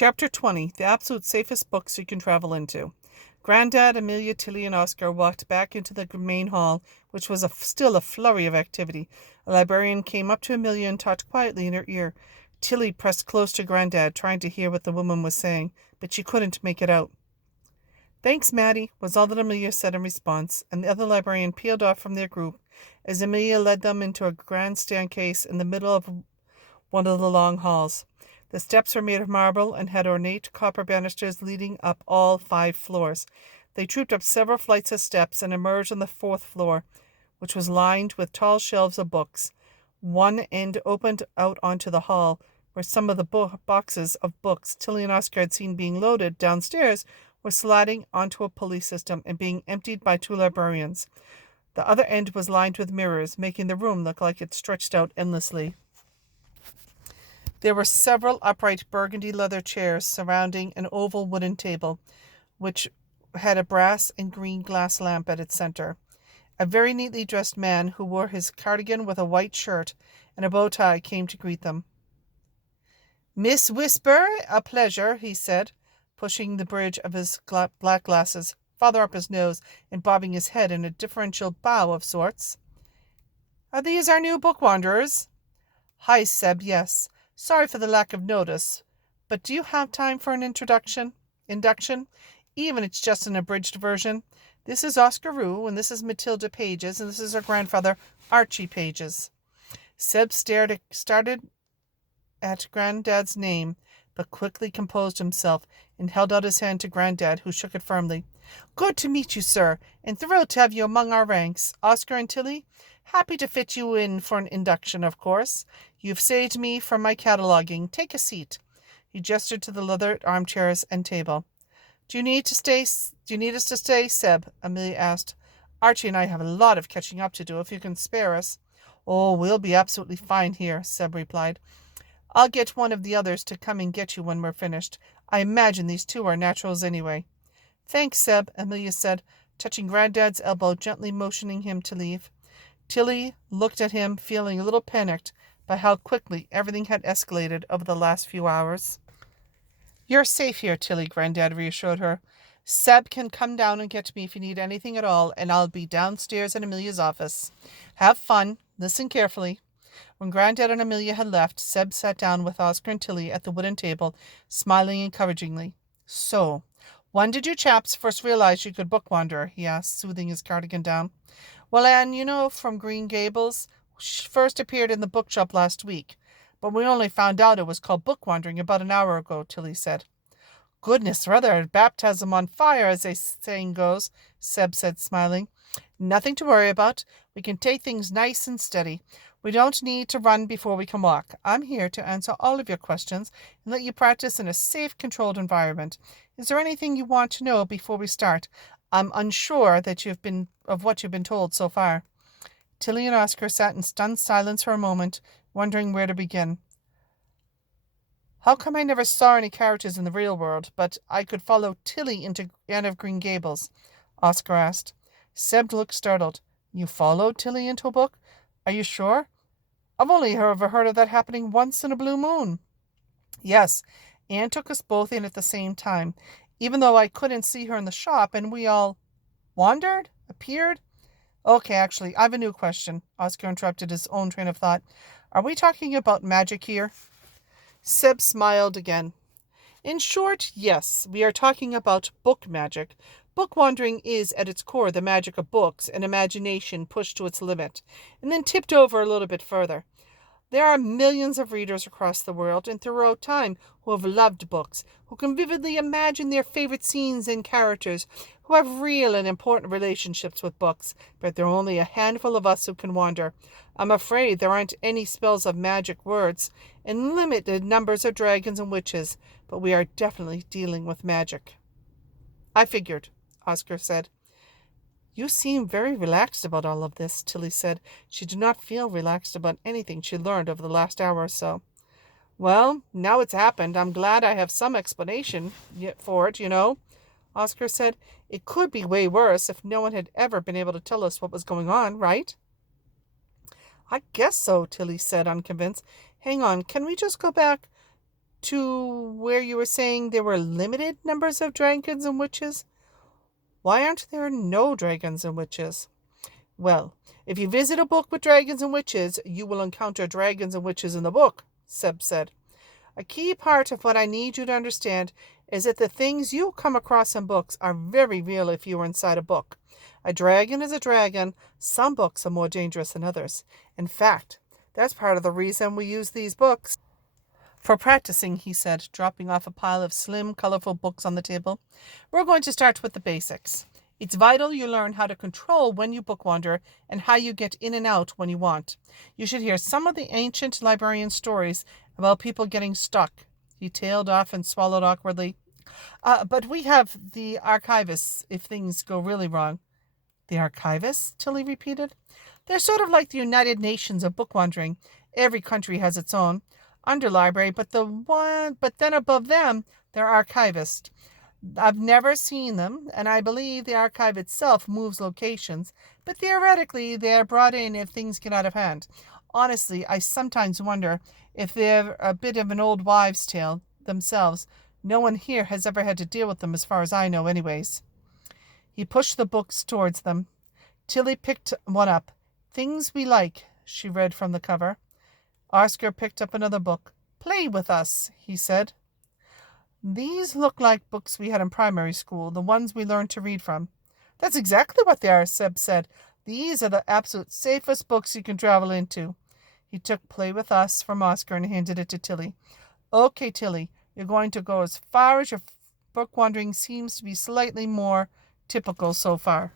Chapter 20, The Absolute Safest Books You Can Travel Into. Grandad, Amelia, Tilly, and Oscar walked back into the main hall, which was still a flurry of activity. A librarian came up to Amelia and talked quietly in her ear. Tilly pressed close to Grandad, trying to hear what the woman was saying, but she couldn't make it out. "Thanks, Maddie," was all that Amelia said in response, and the other librarian peeled off from their group as Amelia led them into a grand staircase in the middle of one of the long halls. The steps were made of marble and had ornate copper banisters leading up all 5 floors. They trooped up several flights of steps and emerged on the 4th floor, which was lined with tall shelves of books. One end opened out onto the hall, where some of the boxes of books Tilly and Oscar had seen being loaded downstairs were sliding onto a pulley system and being emptied by 2 librarians. The other end was lined with mirrors, making the room look like it stretched out endlessly. There were several upright burgundy leather chairs surrounding an oval wooden table, which had a brass and green glass lamp at its center. A very neatly dressed man who wore his cardigan with a white shirt and a bow tie came to greet them. "Miss Whisper, a pleasure," he said, pushing the bridge of his black glasses farther up his nose and bobbing his head in a deferential bow of sorts. "Are these our new bookwanderers?" "Hi, Seb, yes. Sorry for the lack of notice, but do you have time for an induction? Even it's just an abridged version. This is Oscar Rue, and this is Matilda Pages, and this is our grandfather, Archie Pages." Seb started at Granddad's name, but quickly composed himself and held out his hand to Granddad, who shook it firmly. "Good to meet you, sir, and thrilled to have you among our ranks. Oscar and Tilly, happy to fit you in for an induction, of course. You've saved me from my cataloging. Take a seat." He gestured to the leather armchairs and table. Do you need us to stay, Seb?" Amelia asked. "Archie and I have a lot of catching up to do, if you can spare us." "Oh, we'll be absolutely fine here," Seb replied. "I'll get one of the others to come and get you when we're finished. I imagine these 2 are naturals anyway." "Thanks, Seb," Amelia said, touching Granddad's elbow, gently motioning him to leave. Tilly looked at him, feeling a little panicked by how quickly everything had escalated over the last few hours. "You're safe here, Tilly," Granddad reassured her. "Seb can come down and get me if you need anything at all, and I'll be downstairs in Amelia's office. Have fun. Listen carefully." When Granddad and Amelia had left, Seb sat down with Oscar and Tilly at the wooden table, smiling encouragingly. "So, when did you chaps first realize you could bookwander?" he asked, smoothing his cardigan down. "Well, Anne, from Green Gables, first appeared in the bookshop last week, but we only found out it was called bookwandering about an hour ago," Tilly said. "Goodness, rather a baptism on fire, as the saying goes," Seb said, smiling. "Nothing to worry about. We can take things nice and steady. We don't need to run before we can walk. I'm here to answer all of your questions and let you practice in a safe, controlled environment. Is there anything you want to know before we start? I'm unsure of what you've been told so far." Tilly and Oscar sat in stunned silence for a moment, wondering where to begin. "How come I never saw any characters in the real world, but I could follow Tilly into Anne of Green Gables?" Oscar asked. Seb looked startled. "You followed Tilly into a book? Are you sure? I've only ever heard of that happening once in a blue moon." "Yes, Anne took us both in at the same time, even though I couldn't see her in the shop, and we all appeared. Okay, actually, I've a new question." Oscar interrupted his own train of thought. "Are we talking about magic here?" Seb smiled again. "In short, yes. We are talking about book magic. Bookwandering is, at its core, the magic of books and imagination pushed to its limit, and then tipped over a little bit further. There are millions of readers across the world and throughout time who have loved books, who can vividly imagine their favorite scenes and characters, who have real and important relationships with books, but there are only a handful of us who can wander. I'm afraid there aren't any spells of magic words, and limited numbers of dragons and witches, but we are definitely dealing with magic." "I figured," Oscar said. "You seem very relaxed about all of this," Tilly said. She did not feel relaxed about anything she learned over the last hour or so. "Well, now it's happened, I'm glad I have some explanation for it, Oscar said. "It could be way worse if no one had ever been able to tell us what was going on, right?" "I guess so," Tilly said, unconvinced. "Hang on, can we just go back To where you were saying there were limited numbers of dragons and witches? Why aren't there no dragons and witches? Well, if you visit a book with dragons and witches, you will encounter dragons and witches in the book, Seb said. A key part of what I need you to understand is that the things you come across in books are very real if you are inside a book. A dragon is a dragon. Some books are more dangerous than others. In fact, that's part of the reason we use these books. For practicing, he said, dropping off a pile of slim, colorful books on the table. We're going to start with the basics. It's vital you learn how to control when you bookwander and how you get in and out when you want. You should hear some of the ancient librarian stories about people getting stuck. He tailed off and swallowed awkwardly. But we have the archivists if things go really wrong. The archivists? Tilly repeated. They're sort of like the United Nations of bookwandering. Every country has its own underlibrary, but then above them, they're archivists. I've never seen them, and I believe the archive itself moves locations, but theoretically they are brought in if things get out of hand. Honestly, I sometimes wonder if they're a bit of an old wives' tale themselves. No one here has ever had to deal with them as far as I know anyways. He pushed the books towards them. Tilly picked one up. Things We Like, she read from the cover. Oscar picked up another book. Play with Us, he said. These look like books we had in primary school, the ones we learned to read from. That's exactly what they are, Seb said. These are the absolute safest books you can travel into. He took Play with Us from Oscar and handed it to Tilly. Okay, Tilly, you're going to go as far as your book wandering seems to be slightly more typical so far.